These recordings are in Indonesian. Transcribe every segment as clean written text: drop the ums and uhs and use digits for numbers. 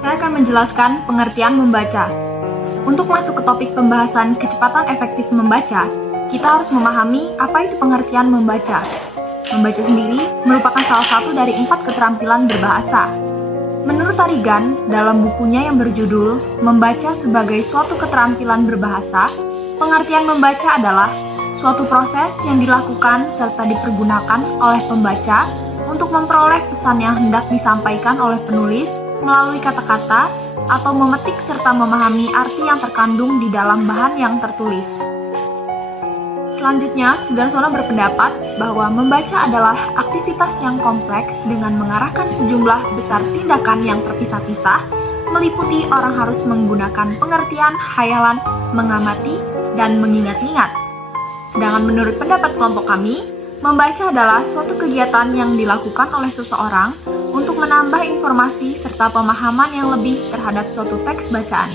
Saya akan menjelaskan pengertian membaca. Untuk masuk ke topik pembahasan kecepatan efektif membaca, kita harus memahami apa itu pengertian membaca. Membaca sendiri merupakan salah satu dari 4 keterampilan berbahasa. Menurut Tarigan, dalam bukunya yang berjudul Membaca sebagai suatu keterampilan berbahasa, pengertian membaca adalah suatu proses yang dilakukan serta dipergunakan oleh pembaca untuk memperoleh pesan yang hendak disampaikan oleh penulis melalui kata-kata atau memetik serta memahami arti yang terkandung di dalam bahan yang tertulis. Selanjutnya, Sudarsono berpendapat bahwa membaca adalah aktivitas yang kompleks dengan mengarahkan sejumlah besar tindakan yang terpisah-pisah, meliputi orang harus menggunakan pengertian, hayalan, mengamati, dan mengingat-ingat. Sedangkan menurut pendapat kelompok kami, membaca adalah suatu kegiatan yang dilakukan oleh seseorang untuk menambah informasi serta pemahaman yang lebih terhadap suatu teks bacaan.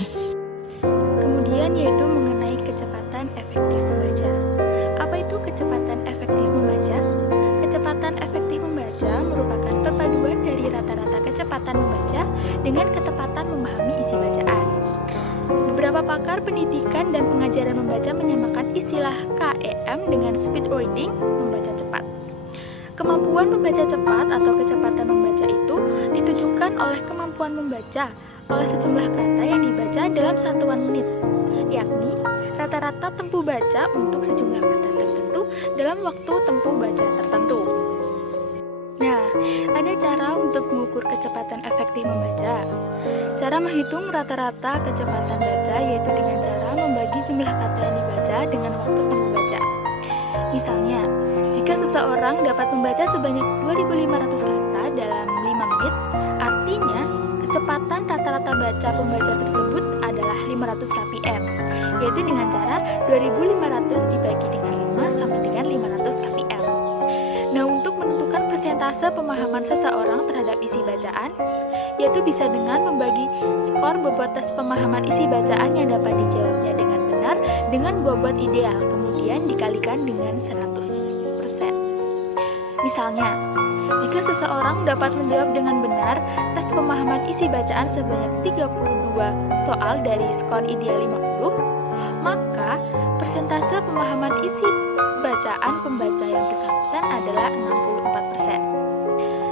Kemudian yaitu mengenai kecepatan efektif membaca. Apa itu kecepatan efektif membaca? Kecepatan efektif membaca merupakan perpaduan dari rata-rata kecepatan membaca dengan ketepatan memahami isi bacaan. Beberapa pakar pendidikan dan pengajaran membaca menyamakan istilah KEM dengan speed reading, membaca cepat. Kemampuan membaca cepat atau kecepatan membaca itu ditujukan oleh kemampuan membaca oleh sejumlah kata yang dibaca dalam satuan menit, yakni rata-rata tempuh baca untuk sejumlah kata tertentu dalam waktu tempuh baca tertentu. Nah, ada cara untuk mengukur kecepatan efektif membaca. Cara menghitung rata-rata kecepatan baca yaitu dengan cara membagi jumlah kata yang dibaca dengan waktu tempuh baca. Misalnya, jika seseorang dapat membaca sebanyak 2.500 kata dalam 5 menit, artinya kecepatan rata-rata baca pembaca tersebut adalah 500 kpm, yaitu dengan cara 2.500 dibagi dengan 5 sama dengan 500 kpm. Nah, untuk menentukan persentase pemahaman seseorang terhadap isi bacaan, yaitu bisa dengan membagi skor bobot tes pemahaman isi bacaan yang dapat dijawabnya dengan benar dengan bobot ideal, kemudian dikalikan dengan 100%. Misalnya, jika seseorang dapat menjawab dengan benar tes pemahaman isi bacaan sebanyak 32 soal dari skor ideal 50, maka persentase pemahaman isi bacaan pembaca yang bersangkutan adalah 64%.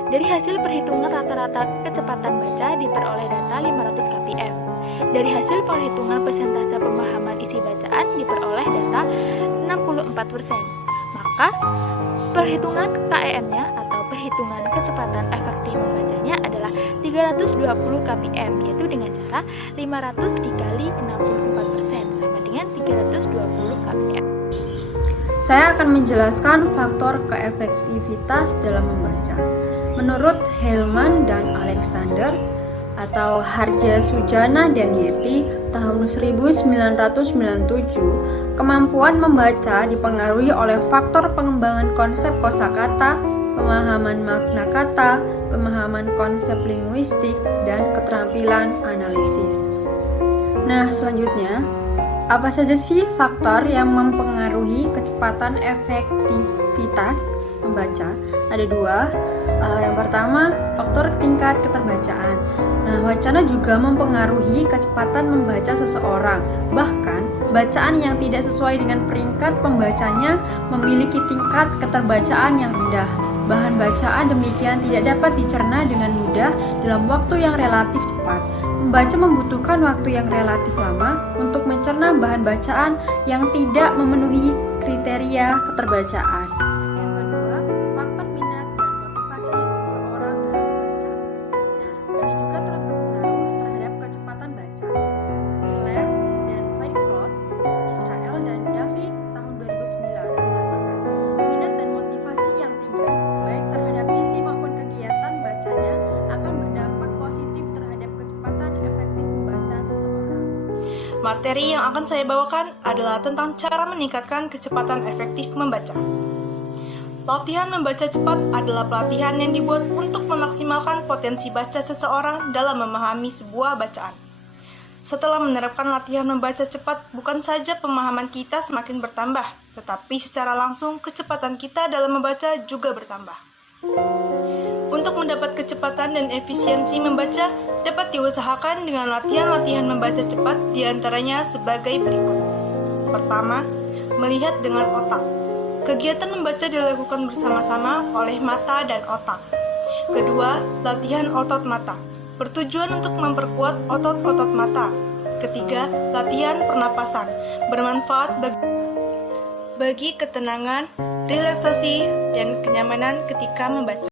Dari hasil perhitungan rata-rata kecepatan baca diperoleh data 500 kpm. Dari hasil perhitungan persentase pemahaman isi bacaan diperoleh data 64%. Maka perhitungan KEM-nya atau perhitungan kecepatan efektif membacanya adalah 320 kpm, yaitu dengan cara 500 dikali 64% sama dengan 320 kpm. Saya akan menjelaskan faktor keefektivitas dalam membaca. Menurut Hellman dan Alexander atau Harja Sujana dan Yeti tahun 1997, kemampuan membaca dipengaruhi oleh faktor pengembangan konsep kosakata, pemahaman makna kata, pemahaman konsep linguistik, dan keterampilan analisis. Nah, selanjutnya, apa saja sih faktor yang mempengaruhi kecepatan efektivitas membaca? Ada 2. Yang pertama, faktor tingkat keterbacaan. Nah, wacana juga mempengaruhi kecepatan membaca seseorang. Bahkan, bacaan yang tidak sesuai dengan peringkat pembacanya memiliki tingkat keterbacaan yang rendah. Bahan bacaan demikian tidak dapat dicerna dengan mudah dalam waktu yang relatif cepat. Membaca membutuhkan waktu yang relatif lama untuk mencerna bahan bacaan yang tidak memenuhi kriteria keterbacaan. Yang kedua, faktor minat dan motivasi seseorang dalam membaca. Nah, ini juga turut berpengaruh terhadap kecepatan baca. Miller dan Weichlot, Israel dan David tahun 2009 mengatakan minat dan motivasi yang tinggi baik terhadap isi maupun kegiatan bacanya akan berdampak positif terhadap kecepatan efektif membaca seseorang. Materi yang akan saya bawakan adalah tentang cara meningkatkan kecepatan efektif membaca. Latihan membaca cepat adalah pelatihan yang dibuat untuk memaksimalkan potensi baca seseorang dalam memahami sebuah bacaan. Setelah menerapkan latihan membaca cepat, bukan saja pemahaman kita semakin bertambah, tetapi secara langsung kecepatan kita dalam membaca juga bertambah. Untuk mendapat kecepatan dan efisiensi membaca, dapat diusahakan dengan latihan-latihan membaca cepat, diantaranya sebagai berikut. Pertama, melihat dengan otak. Kegiatan membaca dilakukan bersama-sama oleh mata dan otak. Kedua, latihan otot mata. Bertujuan untuk memperkuat otot-otot mata. Ketiga, latihan pernapasan. Bermanfaat bagi ketenangan, relaksasi, dan kenyamanan ketika membaca.